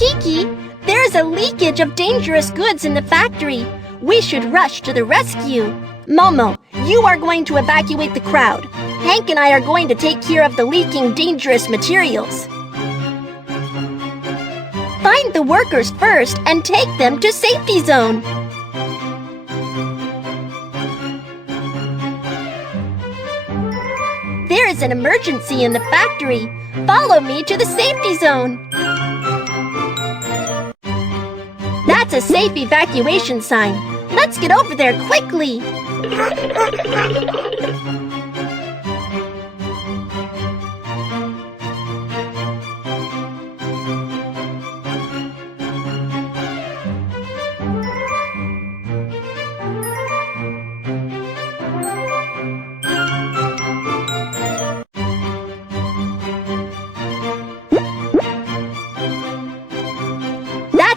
Kiki, there is a leakage of dangerous goods in the factory. We should rush to the rescue. Momo, you are going to evacuate the crowd. Hank and I are going to take care of the leaking dangerous materials. Find the workers first and take them to safety zone. There is an emergency in the factory. Follow me to the safety zone. That's a safe evacuation sign. Let's get over there quickly.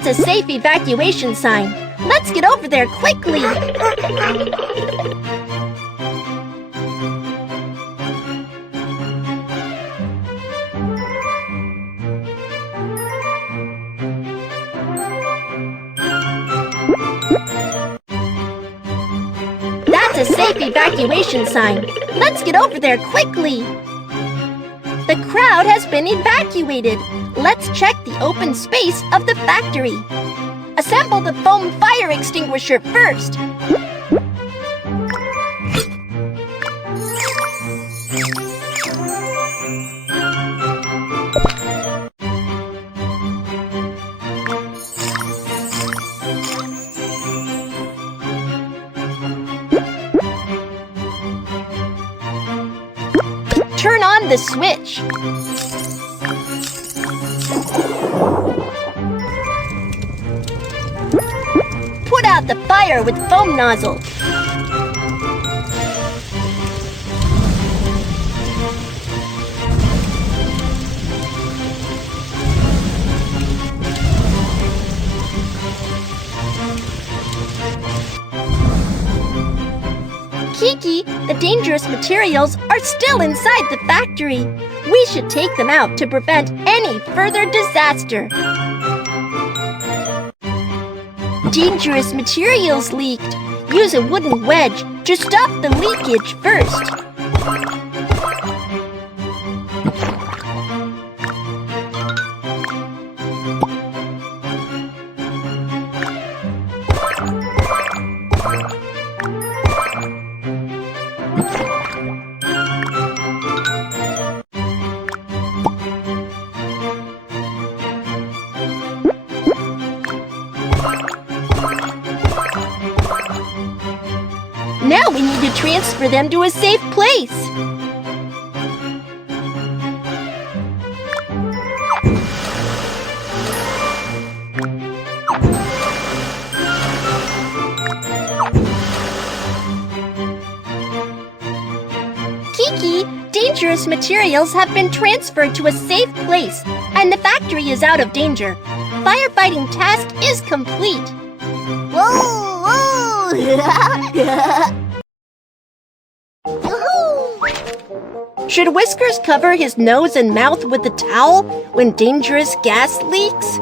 That's a safe evacuation sign. Let's get over there quickly. That's a safe evacuation sign. Let's get over there quickly. The crowd has been evacuated. Let's check the open space of the factory. Assemble the foam fire extinguisher first. Turn on the switch. Put out the fire with foam nozzle. Kiki, the dangerous materials are still inside the factory. We should take them out to prevent any further disaster. Dangerous materials leaked. Use a wooden wedge to stop the leakage first. Now we need to transfer them to a safe place. Kiki, dangerous materials have been transferred to a safe place, and the factory is out of danger. Firefighting task is complete. Whoa, whoa! Should Whiskers cover his nose and mouth with a towel when dangerous gas leaks?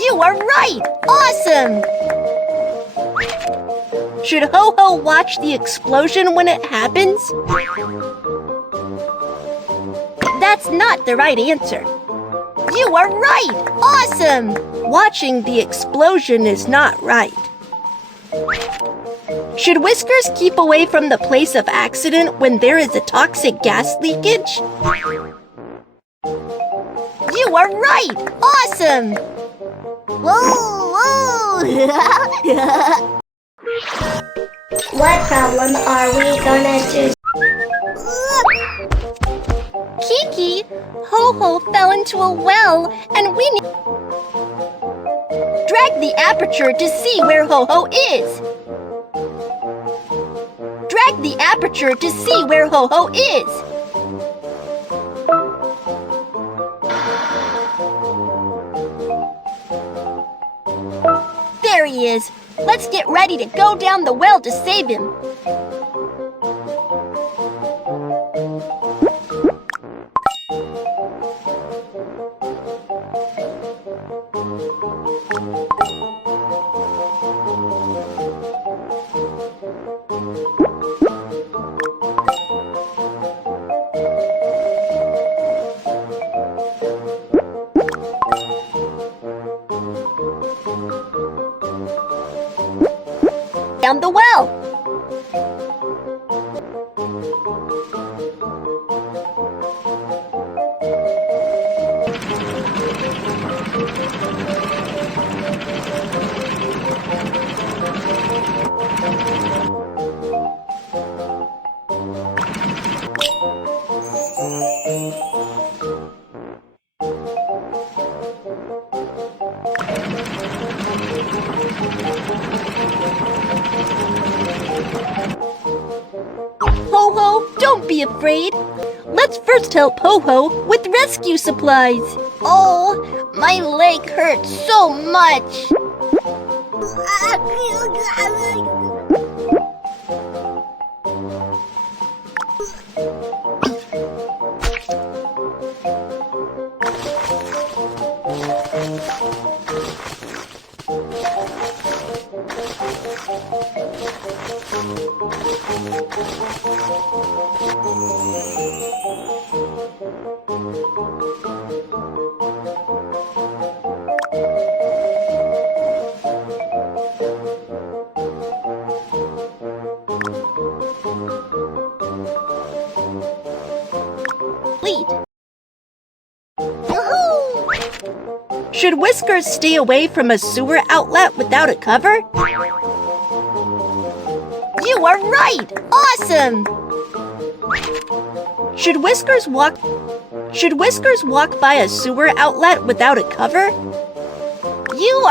You are right! Awesome! Should Ho-Ho watch the explosion when it happens? That's not the right answer. You are right! Awesome! Watching the explosion is not right. Should Whiskers keep away from the place of accident when there is a toxic gas leakage? You are right! Awesome! Whoa, whoa! What problem are we gonna do? Kiki, Ho-Ho fell into a well and we need... Drag the aperture to see where Ho-Ho is. Drag the aperture to see where Ho-Ho is. There he is. Let's get ready to go down the well to save him. Ho-Ho, don't be afraid. Let's first help Ho-Ho with rescue supplies. Oh, my leg hurts so much. Lead. Should Whiskers stay away from a sewer outlet without a cover? You are right! Awesome! Should Whiskers walk by a sewer outlet without a cover? You